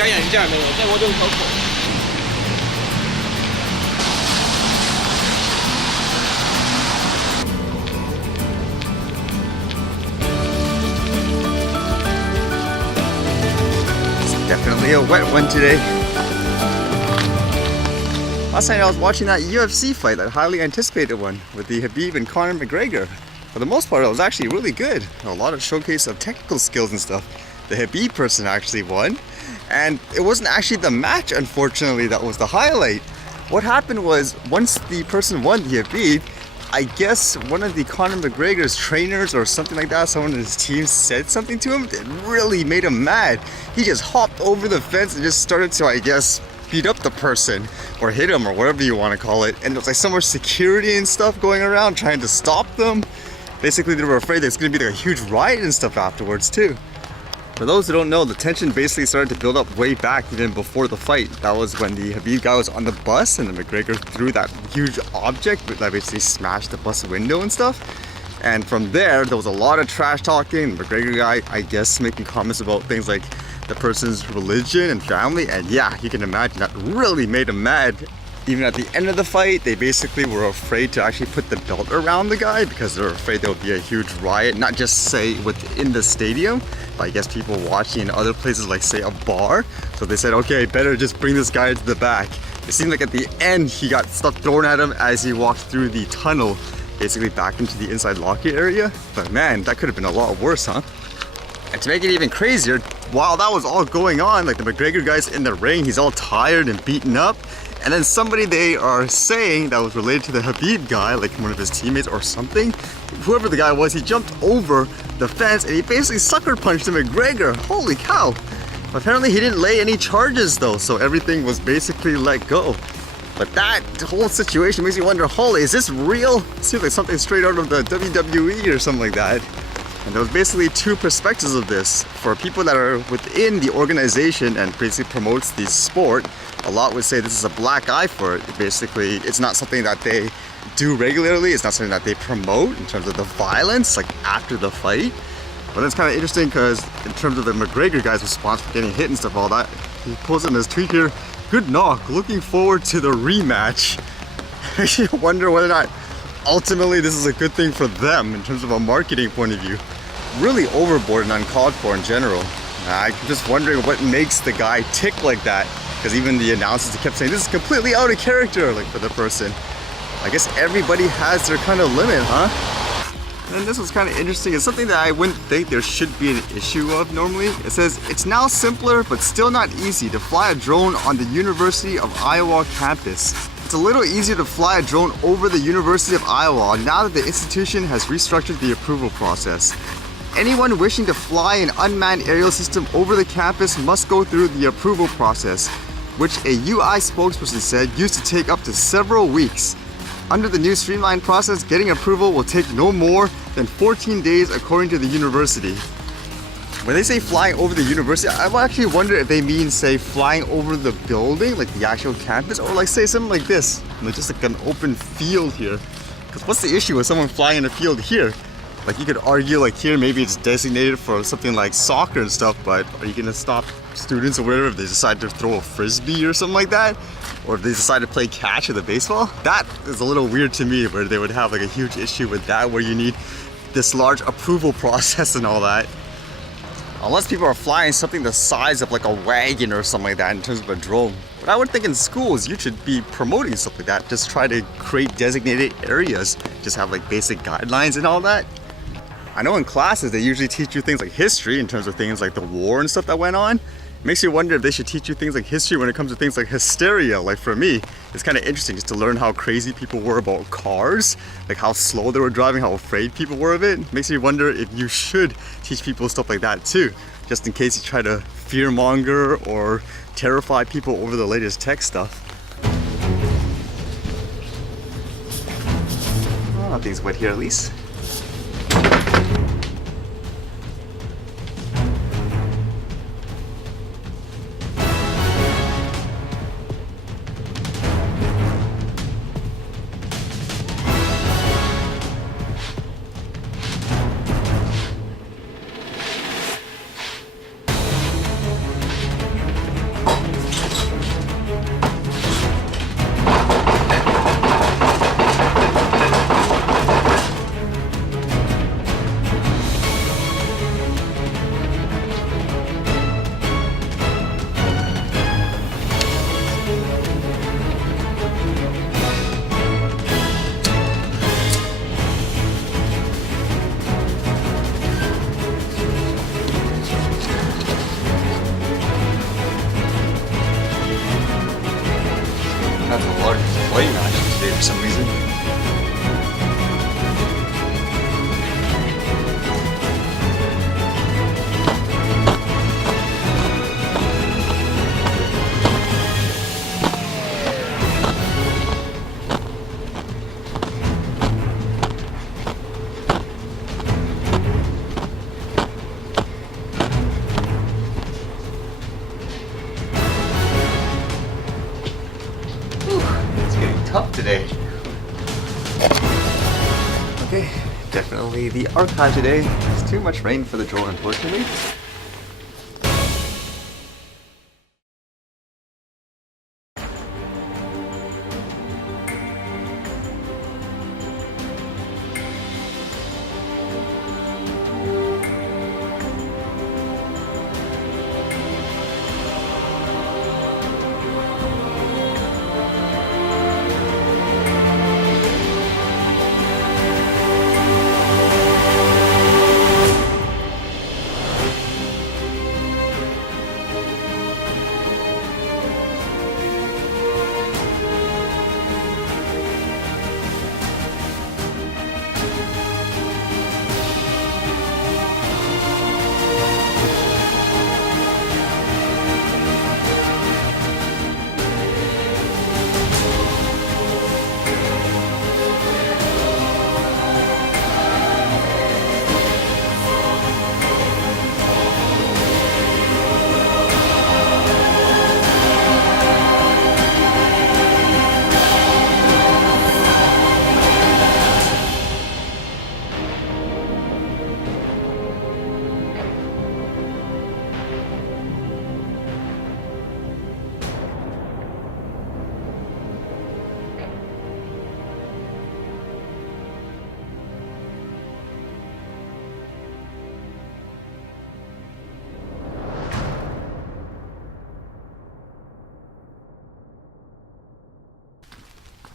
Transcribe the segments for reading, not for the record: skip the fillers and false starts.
想养一下没有？在我用口口。 Definitely a wet one today. Last night I was watching that UFC fight, that highly anticipated one with the Khabib and Conor McGregor. For the most part, it was actually really good. A lot of showcase of technical skills and stuff. The Khabib person actually won, and it wasn't actually the match, unfortunately, that was the highlight. What happened was, once the person won, the Khabib, I guess one of the Conor McGregor's trainers or something like that, someone in his team said something to him that really made him mad. He just hopped over the fence and just started to, I guess, beat up the person or hit him or whatever you want to call it. And there was like some more security and stuff going around trying to stop them. Basically, they were afraid there's going to be like a huge riot and stuff afterwards too. For those who don't know, the tension basically started to build up way back even before the fight. That was when the Khabib guy was on the bus and the McGregor threw that huge object that basically smashed the bus window and stuff. And from there was a lot of trash talking. The McGregor guy, I guess, making comments about things like the person's religion and family. And yeah, you can imagine that really made him mad. Even at the end of the fight, they basically were afraid to actually put the belt around the guy because they were afraid there would be a huge riot, not just say within the stadium, but I guess people watching in other places like say a bar. So they said, okay, better just bring this guy to the back. It seemed like at the end he got stuff thrown at him as he walked through the tunnel, basically back into the inside locker area. But man, that could have been a lot worse, huh? And to make it even crazier, while that was all going on, like the McGregor guy's in the ring, he's all tired and beaten up. And then somebody they are saying that was related to the Khabib guy, like one of his teammates or something, whoever the guy was, he jumped over the fence and he basically sucker punched the McGregor. Holy cow. Apparently he didn't lay any charges though, so everything was basically let go. But that whole situation makes you wonder, holy, is this real? It seems like something straight out of the WWE or something like that. And there was basically two perspectives of this. For people that are within the organization and basically promotes the sport, a lot would say this is a black eye for it. Basically, it's not something that they do regularly. It's not something that they promote in terms of the violence, like after the fight. But it's kind of interesting because in terms of the McGregor guy's response for getting hit and stuff, all that, he posted in his tweet here, good knock, looking forward to the rematch. You wonder whether or not ultimately this is a good thing for them in terms of a marketing point of view. Really overboard and uncalled for in general. I'm just wondering what makes the guy tick like that. Because even the announcers kept saying, this is completely out of character, like for the person. I guess everybody has their kind of limit, huh? And this was kind of interesting. It's something that I wouldn't think there should be an issue of normally. It says, it's now simpler, but still not easy to fly a drone on the University of Iowa campus. It's a little easier to fly a drone over the University of Iowa now that the institution has restructured the approval process. Anyone wishing to fly an unmanned aerial system over the campus must go through the approval process, which a UI spokesperson said used to take up to several weeks. Under the new streamlined process, getting approval will take no more than 14 days according to the university. When they say flying over the university, I actually wonder if they mean, say, flying over the building, like the actual campus, or like say something like this, like just like an open field here. Because what's the issue with someone flying in a field here? Like you could argue like here maybe it's designated for something like soccer and stuff, but are you gonna stop students or whatever if they decide to throw a frisbee or something like that? Or if they decide to play catch with a baseball? That is a little weird to me, where they would have like a huge issue with that, where you need this large approval process and all that. Unless people are flying something the size of like a wagon or something like that in terms of a drone. But I would think in schools you should be promoting stuff like that. Just try to create designated areas. Just have like basic guidelines and all that. I know in classes they usually teach you things like history in terms of things like the war and stuff that went on. It makes you wonder if they should teach you things like history when it comes to things like hysteria. Like for me, it's kind of interesting just to learn how crazy people were about cars, like how slow they were driving, how afraid people were of it. It makes me wonder if you should teach people stuff like that too, just in case you try to fearmonger or terrify people over the latest tech stuff. Oh, nothing's wet here at least. a lot of fighting matches today for some reason. It's getting tough today. Okay, definitely the archive today. It's too much rain for the drone, unfortunately.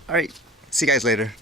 Alright, see you guys later.